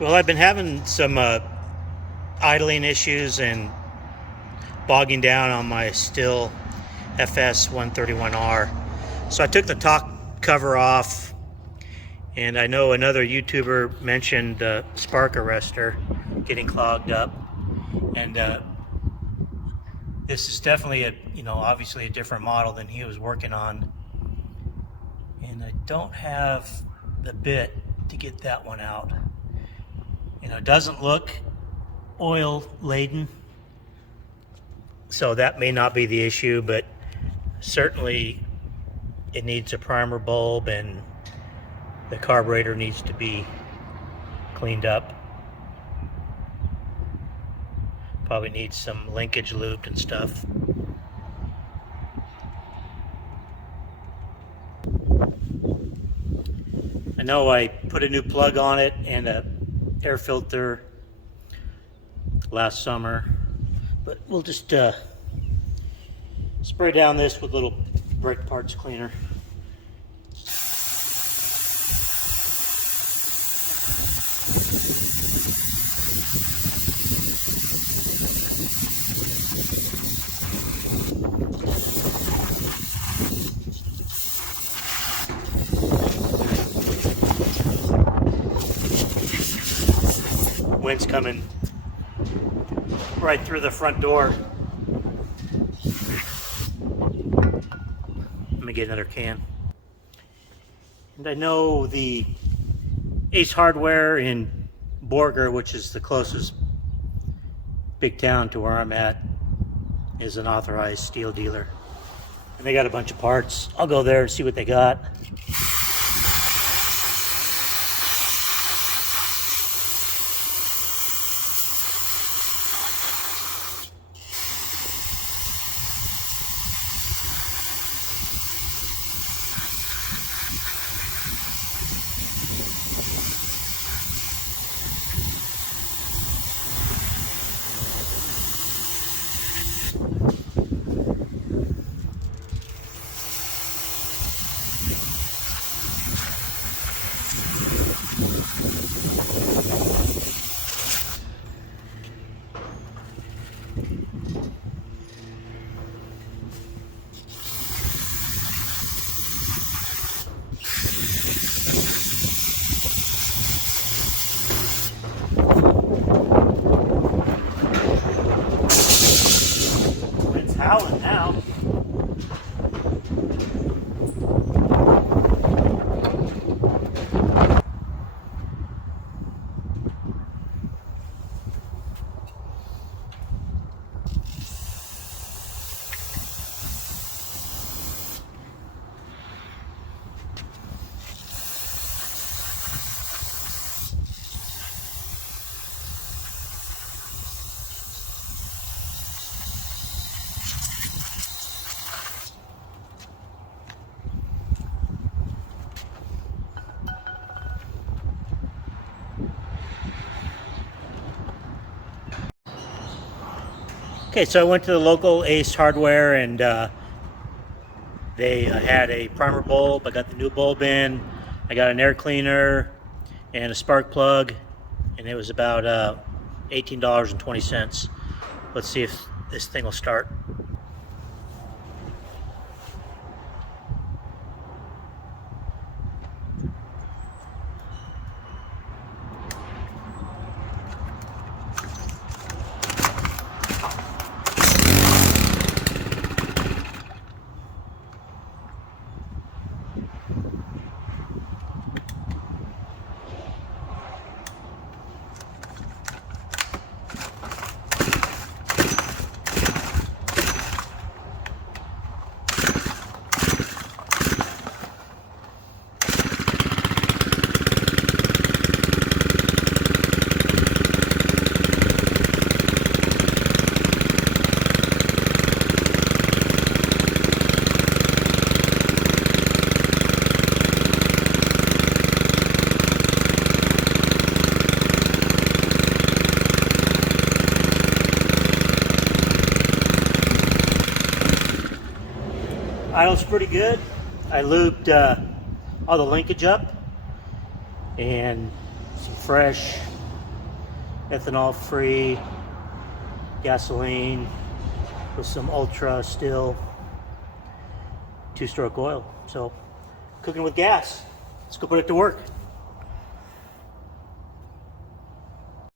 Well, I've been having some idling issues and bogging down on my Stilhl FS 131R. So I took the top cover off, and I know another YouTuber mentioned the spark arrestor getting clogged up, and this is definitely obviously a different model than he was working on, and I don't have the bit to get that one out. It doesn't look oil laden, so that may not be the issue, but certainly it needs a primer bulb and the carburetor needs to be cleaned up. Probably needs some linkage lubed and stuff. I know I put a new plug on it and a air filter last summer, but we'll just spray down this with a little brake parts cleaner. Wind's coming right through the front door. Let me get another can. And I know the Ace Hardware in Borger, which is the closest big town to where I'm at, is an authorized Stilhl dealer. And they got a bunch of parts. I'll go there and see what they got. It's howling now. Okay, so I went to the local Ace Hardware and they had a primer bulb. I got the new bulb in. I got an air cleaner and a spark plug, and it was about $18.20. Let's see if this thing will start. Idle's pretty good. I lubed all the linkage up and some fresh ethanol-free gasoline with some ultra Stilhl 2-stroke oil. So cooking with gas. Let's go put it to work.